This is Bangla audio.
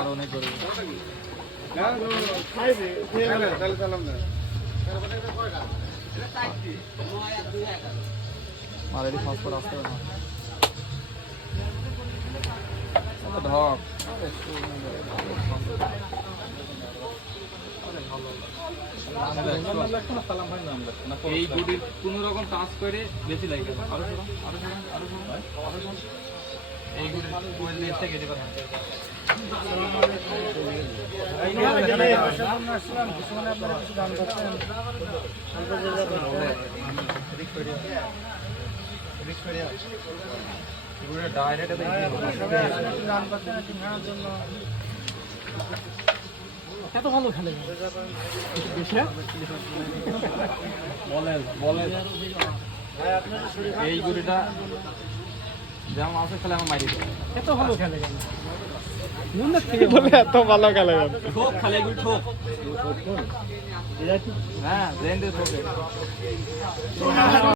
আর অনেক গরু ফাঁস করে আসতে এই গুটির কোন রকম টাচ করে বেশি লাগে আরও আরও আরও। এই গুটির কথা এত ভালো খেলে বলেন বলেন এই গুটিটা যেমন আছে খেলে আমার মারি এত ভালো খেলে বলে এত ভালো খেলে